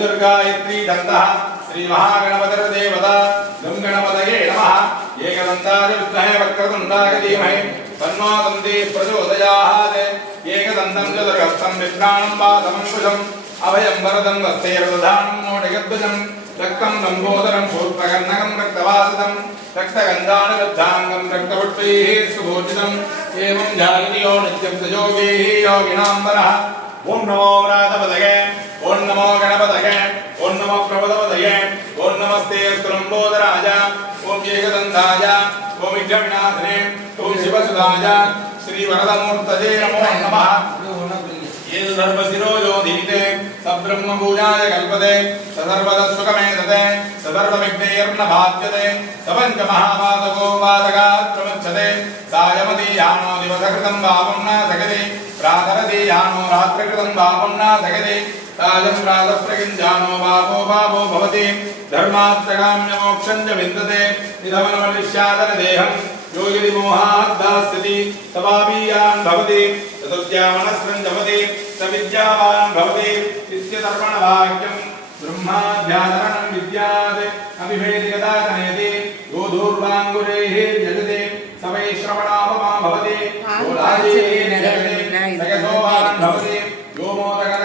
दुर्गायत्री दन्तः श्री महागणपतिर्देवता गं गणपतये नमः एकदन्ताय विद्महे वक्रतुण्डाय धीमहि तन्नो दन्ती प्रचोदयात् एकदन्तं चतुर्हस्तं विभ्राणं पादमङ्कुशम् अभयं वरदं वस्तेर्दधानं मोढयध्वजं रक्तं लम्बोदरं शूर्पकर्णकं रक्तवासितं रक्तगन्धानुरुद्धाङ्गं रक्तपुष्पैः सुभूषितम् एवं जागतियो नित्यं प्रयोगैः योगिनां वरः ओं नमो व्रातपतये ओं नमो गणपतये ओं नमो प्रपदपतये ओं नमस्ते लम्बोदराय ओं एकदन्ताय ओं विघ्नविनाशने ओं शिवसुताय श्रीवरदमूर्तये नमो नमः ये सर्वशिरोजो दीते सब्रह्म पूजाय कल्पते सर्वदस्सुखमेधते सर्वविघ्नैर्न बाध्यते सपञ्च महापादको पादकात् प्रमुच्यते सायमदीयानो दिवसकृतं पापं न सकते प्रातरदीयानो रात्रकृतं पापं न सकते सायं प्रातःप्रकिञ्जानो पापो पापो भवति धर्मार्थकाम्य मोक्षं च विन्दते इदमनमनिष्यादनदेहं यो यदि मोहात् दास्यति तवापीयान् भवति तदुद्या मनस्रञ्जवति सविद्यावान् भवति इत्यतर्पणवाक्यं ब्रह्माध्याचरणं विद्यात् अभिभेदिकता जनयति यो दूर्वाङ्गुरैः यजते स वै श्रवणापमा भवति यो राजेः यजते स यशोवान् भवति यो मोदकः